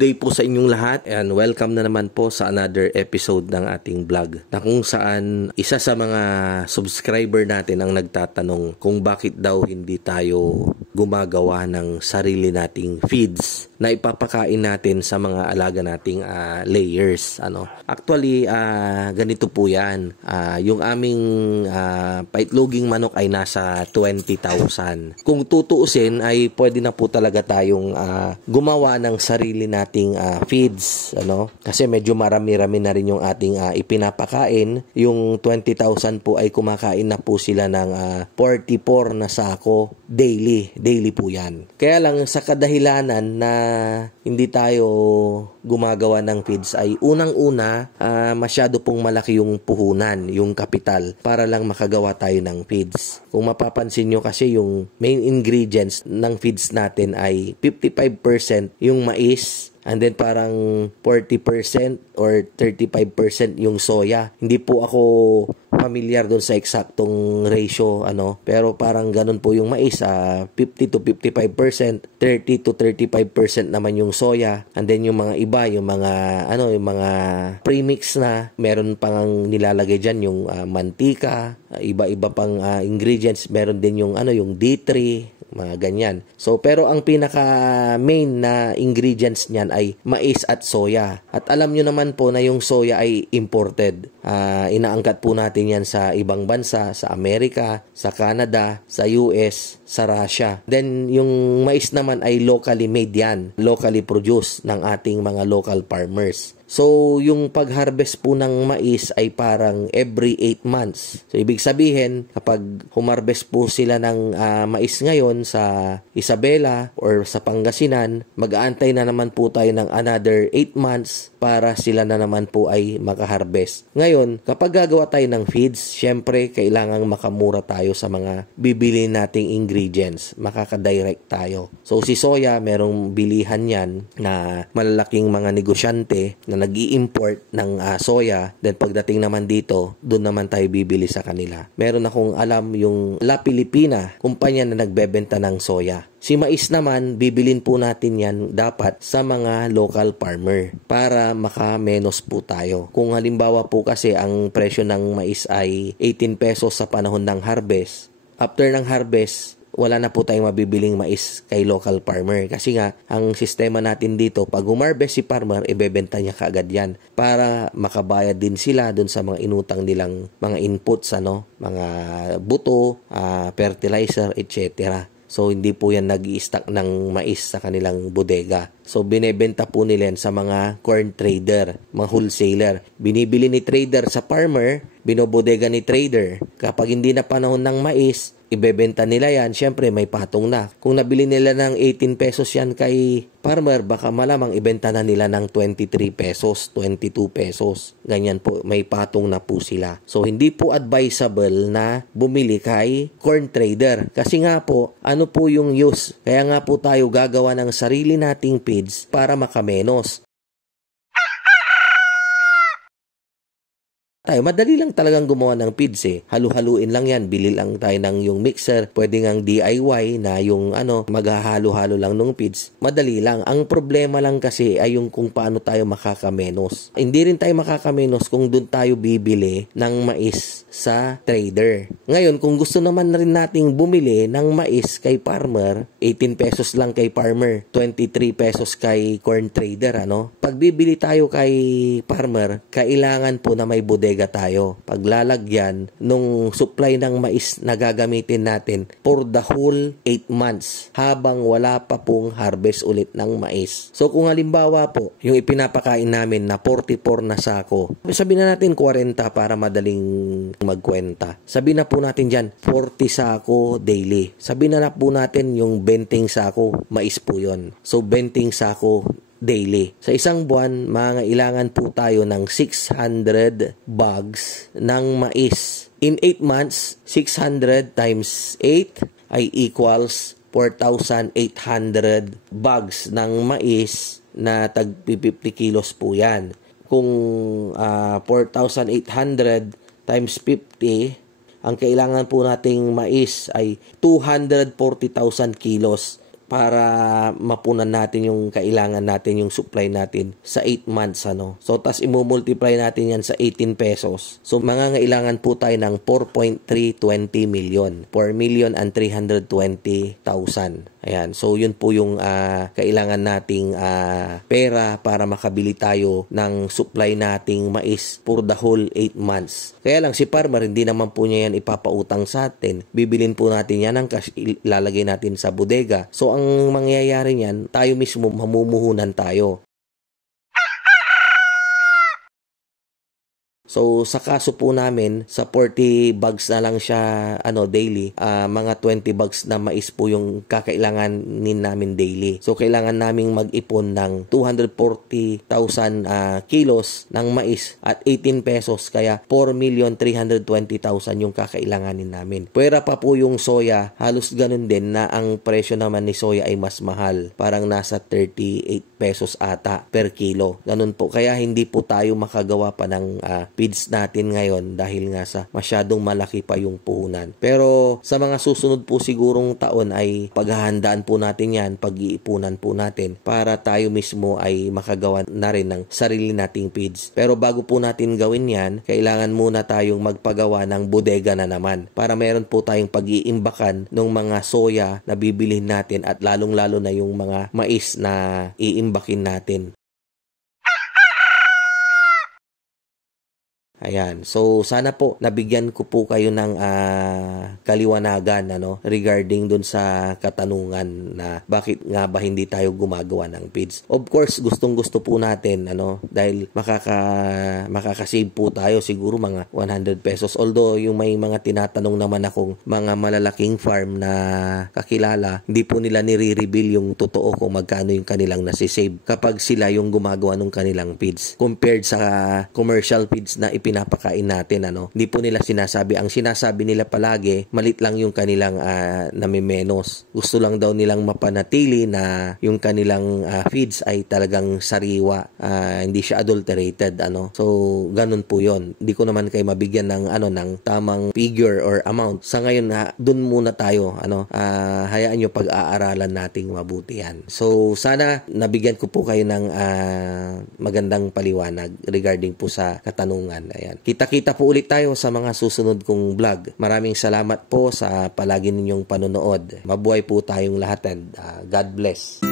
day po sa inyong lahat and welcome na naman po sa another episode ng ating vlog na kung saan isa sa mga subscriber natin ang nagtatanong kung bakit daw hindi tayo gumagawa ng sarili nating feeds na ipapakain natin sa mga alaga nating layers. Actually, ganito po yan. Yung aming paitloging manok ay nasa 20,000. Kung tutuusin ay pwede na po talaga tayong gumawa ng sarili nating feeds. Kasi medyo marami-rami na rin yung ating ipinapakain. Yung 20,000 po ay kumakain na po sila ng 44 na sako daily. Daily po yan. Kaya lang sa kadahilanan na hindi tayo gumagawa ng feeds ay unang-una masyado pong malaki yung puhunan, yung kapital para lang makagawa tayo ng feeds. Kung mapapansin nyo kasi yung main ingredients ng feeds natin ay 55% yung mais, and then parang 40% or 35% yung soya. Hindi po ako familiar doon sa eksaktong ratio, pero parang ganun po yung mais, 50 to 55%, 30 to 35% naman yung soya, and then yung mga iba, yung mga premix na, meron pang nilalagay diyan yung mantika, iba-iba pang ingredients, meron din yung yung D3, mga ganyan. So, pero ang pinaka main na ingredients niyan ay mais at soya. At alam nyo naman po na yung soya ay imported. Inaangkat po natin yan sa ibang bansa, sa Amerika, sa Canada, sa US, sa Russia. Then, yung mais naman ay locally made yan. Locally produced ng ating mga local farmers. So, yung pag-harvest po ng mais ay parang every 8 months. So, ibig sabihin, kapag humarvest po sila ng mais ngayon sa Isabela or sa Pangasinan, mag-aantay na naman po tayo ng another 8 months para sila na naman po ay makaharvest. Ngayon, kapag gagawa tayo ng feeds, syempre, kailangang makamura tayo sa mga bibili nating ingredients. Makaka-direct tayo. So, si soya, merong bilihan yan na malalaking mga negosyante na nag-i-import ng soya, then pagdating naman dito, doon naman tayo bibili sa kanila. Meron akong alam yung La Pilipina, kumpanya na nagbebenta ng soya. Si mais naman, bibilin po natin yan dapat sa mga local farmer para makamenos po tayo. Kung halimbawa po kasi ang presyo ng mais ay 18 pesos sa panahon ng harvest, after ng harvest, wala na po tayong mabibiling mais kay local farmer. Kasi nga, ang sistema natin dito, pag humarvest si farmer, ibebenta niya kaagad yan para makabayad din sila dun sa mga inutang nilang mga inputs, mga buto, fertilizer, etc. So, hindi po yan nag-i-stock ng mais sa kanilang bodega. So, binebenta po nila yan sa mga corn trader, mga wholesaler. Binibili ni trader sa farmer, binobodega ni trader. Kapag hindi na panahon ng mais, ibebenta nila yan, syempre may patong na. Kung nabili nila ng 18 pesos yan kay farmer, baka malamang ibenta na nila ng 23 pesos, 22 pesos. Ganyan po, may patong na po sila. So, hindi po advisable na bumili kay corn trader. Kasi nga po, ano po yung use? Kaya nga po tayo gagawa ng sarili nating feeds para makamenos. Madali lang talagang gumawa ng feeds Halu-haluin lang yan. Bili lang tayo ng yung mixer. Pwede ngang DIY na yung maghahalo-halo lang ng feeds. Madali lang. Ang problema lang kasi ay yung kung paano tayo makakamenos. Hindi rin tayo makakamenos kung doon tayo bibili ng mais sa trader. Ngayon, kung gusto naman rin nating bumili ng mais kay farmer, 18 pesos lang kay farmer, 23 pesos kay corn trader, Pag bibili tayo kay farmer, kailangan po na may bodega tayo. Paglalagyan nung supply ng mais na gagamitin natin for the whole 8 months habang wala pa pong harvest ulit ng mais. So kung halimbawa po, yung ipinapakain namin na 44 na sako, sabihin na natin 40 para madaling magkwenta. Sabihin na po natin dyan, 40 sako daily. Sabihin na po natin yung 20 sako, mais po yun. So 20 sako daily. Sa isang buwan, mangailangan po tayo ng 600 bags ng mais. In 8 months, 600 times 8 ay equals 4,800 bags ng mais na tag 50 kilos po yan. Kung 4,800 times 50, ang kailangan po nating mais ay 240,000 kilos. para mapunan natin yung kailangan natin, yung supply natin sa 8 months ano. So tas i-multiply natin yan sa 18 pesos. So mangangailangan po tayo ng 4.320 million. 4,320,000. Ayan. So yun po yung kailangan nating pera para makabili tayo ng supply nating mais for the whole 8 months. Kaya lang si farmer hindi naman po niya yan ipapautang sa atin. Bibilin po natin yan ng cash, ilalagay natin sa bodega. So ang mangyayari niyan, tayo mismo mamumuhunan tayo. So sa kaso po namin, sa 40 bags na lang siya daily, mga 20 bags na mais po yung kakailanganin namin daily. So kailangan naming mag-ipon ng 240,000 kilos ng mais at 18 pesos, kaya 4,320,000 yung kakailanganin namin. Pwera pa po yung soya, halos ganun din na ang presyo naman ni soya ay mas mahal. Parang nasa 38 pesos ata per kilo. Ganun po. Kaya hindi po tayo makagawa pa ng feeds natin ngayon dahil nga sa masyadong malaki pa yung puhunan. Pero sa mga susunod po sigurong taon ay paghahandaan po natin yan, pag-iipunan po natin para tayo mismo ay makagawa na rin ng sarili nating feeds. Pero bago po natin gawin yan, kailangan muna tayong magpagawa ng bodega na naman para meron po tayong pag-iimbakan ng mga soya na bibilhin natin at lalong-lalo na yung mga mais na iimbakin natin. Ayan. So, sana po nabigyan ko po kayo ng kaliwanagan regarding dun sa katanungan na bakit nga ba hindi tayo gumagawa ng feeds. Of course, gustong-gusto po natin dahil makakasave po tayo siguro mga 100 pesos. Although, yung may mga tinatanong naman akong mga malalaking farm na kakilala, hindi po nila nire-reveal yung totoo kung magkano yung kanilang nasisave kapag sila yung gumagawa ng kanilang feeds. Compared sa commercial feeds na pinapakain natin hindi po nila sinasabi. Ang sinasabi nila palagi, malit lang yung kanilang namimenos. Gusto lang daw nilang mapanatili na yung kanilang feeds ay talagang sariwa, hindi siya adulterated so ganun po yon. Hindi ko naman kayo mabigyan ng ng tamang figure or amount sa ngayon. Dun muna tayo hayaan nyo pag-aaralan nating mabuti yan. So sana nabigyan ko po kayo ng magandang paliwanag regarding po sa katanungan. Ayan. Kita-kita po ulit tayo sa mga susunod kong vlog. Maraming salamat po sa palagi ninyong panonood. Mabuhay po tayong lahat and God bless.